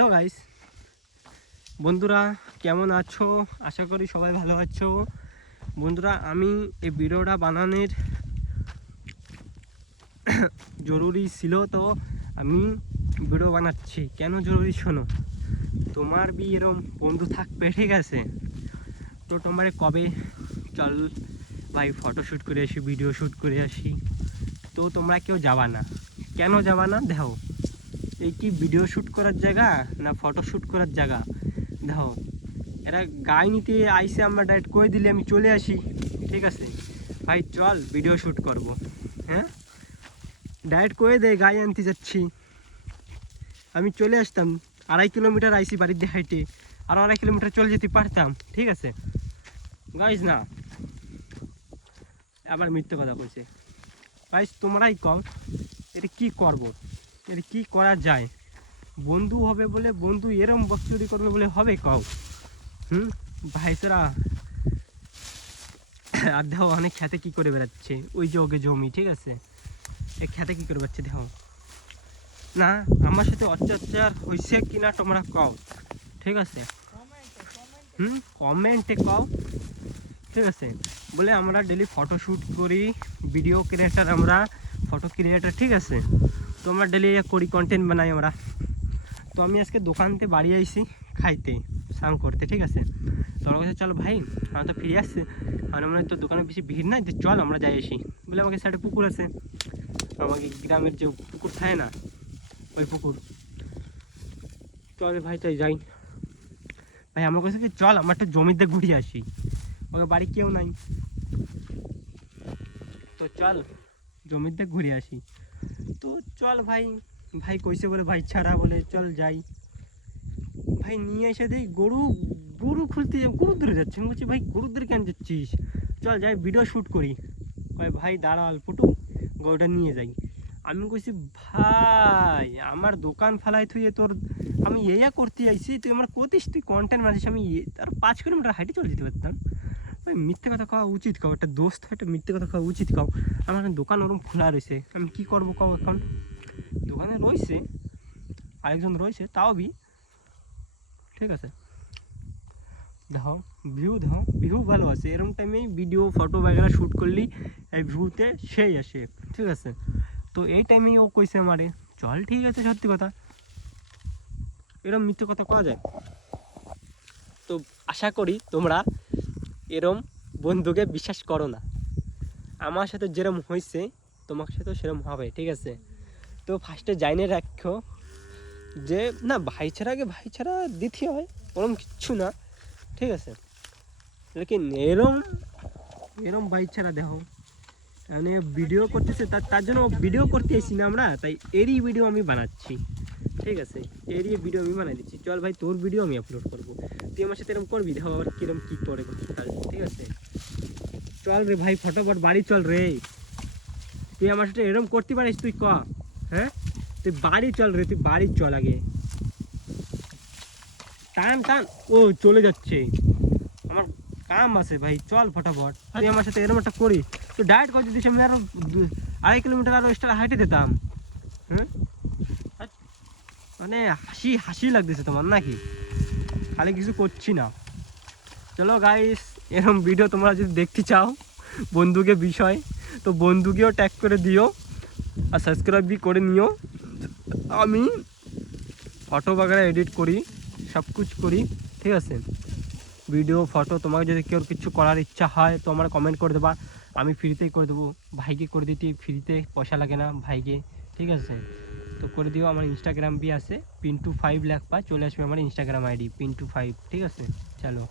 Hello guys, বন্ধুরা কেমন আছো? আশা করি সবাই ভালো আছো। বন্ধুরা, আমি এই ভিডিওটা বানানোর জরুরি ছিল, তো আমি ভিডিও বানাচ্ছি। কেন জরুরি শোনো। তোমার বি এরম বন্ধু থাকবে, ঠিক আছে? তো তোমার কবে চল ভাই ফটোশ্যুট করে আসি, ভিডিও শ্যুট করে আসি। তো তোমরা কেউ যাবা না। কেন যাবা না দেখো, এই কি ভিডিও শ্যুট করার জায়গা না ফটো শ্যুট করার জায়গা? দেখো, এরা গায়ে নিতে আইসে, আমরা ডাইরেক্ট করে দিলে আমি চলে আসি, ঠিক আছে? ভাই চল ভিডিও শ্যুট করব, হ্যাঁ ডাইরেক্ট করে দেয় গায়ে আনতে যাচ্ছি, আমি চলে আসতাম। 2.5 কিলোমিটার আইসি বাড়ির দিয়ে হাইটে, আর 2.5 কিলোমিটার চলে যেতে পারতাম, ঠিক আছে গাইস? না, আবার মিথ্যে কথা বলছে। গাইস তোমরাই কম, এটা কি করব, এটা কি করা যায়? বন্ধু হবে বলে, বন্ধু এরম বক্তব্য করবে বলে হবে কও? ভাইসরা আর দেখো অনেক খেতে কি করে বেড়াচ্ছে, ওই যে ওকে জমি, ঠিক আছে? এই খেতে কি করে বেড়াচ্ছে দেখো। না, আমার সাথে অত্যাচার হয়েছে কিনা তোমরা কও, ঠিক আছে? কমেন্টে কও, ঠিক আছে? বলে আমরা ডেলি ফটোশ্যুট করি, ভিডিও ক্রিয়েটার, আমরা ফটো ক্রিয়েটার, ঠিক আছে? তো আমরা ডেলি করি, কন্টেন্ট বানাই আমরা। তো আমি আজকে দোকানতে বাড়ি আইছি খাইতে, স্নান করতে, ঠিক আছে? তো আমার কাছে চলো ভাই, আমার তো ফিরে আসছে, আর আমরা তো দোকানে বেশি ভিড় নাই, যে চল আমরা যাই আসি। বলে আমাকে সাইডে পুকুর আছে, আমাকে গ্রামের যে পুকুর থাকে না, ওই পুকুর। চল ভাই তাই যাই। ভাই আমার কাছে চল আমার একটা জমিতে ঘুরিয়ে আসি, ওকে বাড়ি কেউ নাই, তো চল জমিতে ঘুরে আসি। তো চল ভাই, ভাই কইছে বলে ভাই ছাড়া বলে চল যাই। ভাই নিয়ে এসে দেই গরু, গরু খুলতে, গরু ধরে যাচ্ছে। আমি বলছি ভাই গরু ধরে কেন যাচ্ছিস, চল যাই ভিডিও শ্যুট করি। কয় ভাই দাঁড়াল পুটু, গরুটা নিয়ে যাই। আমি কইছি ভাই আমার দোকান ফেলাই থুয়ে তোর আমি ইয়া করতে আইছি, তুই আমার কতিস, তুই কন্টেন্ট মানিস, আমি আর 5 কিলোমিটার হাইটে চলে যেতে পারতাম। ভাই মিথ্যে কথা খাওয়া উচিত কাও, একটা দোস্ত একটা মিথ্যে কথা খাওয়া উচিত কাও। আমার দোকান ওরকম খোলা রয়েছে, আমি কি করবো কাও? এখন দোকানে রয়েছে আরেকজন রয়েছে, তাও বি ঠিক আছে। দেখো ভিউ ভালো আছে, এরকম টাইমেই ভিডিও ফটো বাগেরা শ্যুট করলি এই ভিউতে সেই আসে, ঠিক আছে? তো এই টাইমেই ও কইছে আমারে চল, ঠিক আছে সত্যি কথা, এরম মিথ্যে কথা কওয়া যায়? তো আশা করি তোমরা এরম বন্ধুকে বিশ্বাস করো না। আমার সাথে যেরম হয়েছে তোমার সাথেও সেরম হবে, ঠিক আছে? তো ফার্স্টে জাইনে রাখো যে না, ভাই ছাড়া আগে ভাই ছাড়া দিতে হয়, ওরম কিচ্ছু না, ঠিক আছে? লেকিন এরম এরম ভাই ছাড়া দেখো, মানে ভিডিও করতেছে, তার জন্য ভিডিও করতে এসেছি না আমরা, তাই এরই ভিডিও আমি বানাচ্ছি, ঠিক আছে? এরই ভিডিও আমি বানাই দিচ্ছি। চল ভাই তোর ভিডিও আমি আপলোড করবো, তুই আমার সাথে এরকম করবি, দেখো আবার কিরম কী করে, ঠিক আছে? চল রে ভাই ফটোফট বাড়ি চল রে, তুই আমার সাথে এরম করতে পারিস তুই ক? হ্যাঁ তুই বাড়ি চল রে, তুই বাড়ি চল আগে। টান টান, ও চলে যাচ্ছে, আমার কাম আছে ভাই, চল ফটাফট। তুই আমার সাথে এরম একটা করি, তো ডায়েট করে দিস, আমি আরো 2.5 কিলোমিটার আরো এক্সট্রা হাইটে দিতাম। হ্যাঁ মানে হাসি হাসি লাগতেছে তোমার নাকি? খালি কিছু করছি না। চলো গাইস, এরকম ভিডিও তোমরা যদি দেখতে চাও বন্ধুকে বিষয়, তো বন্ধুকেও ট্যাগ করে দিও আর সাবস্ক্রাইব বি করে নিও। আমি ফটো বাগেরা এডিট করি, সব কিছু করি, ঠিক আছে? ভিডিও ফটো তোমাকে যদি কেউ কিছু করার ইচ্ছা হয় তো আমার কমেন্ট করে দেবা, আমি ফ্রিতেই করে দেবো। ভাইকে করে দিতে ফ্রিতে, পয়সা লাগে না ভাইকে, ঠিক আছে? তো করে দিও। আমার ইনস্টাগ্রাম বি আছে, পিন্টু 5 লেখবা, চলে আসবে আমার ইনস্টাগ্রাম আইডি পিন্টু 5, ঠিক আছে? চলো।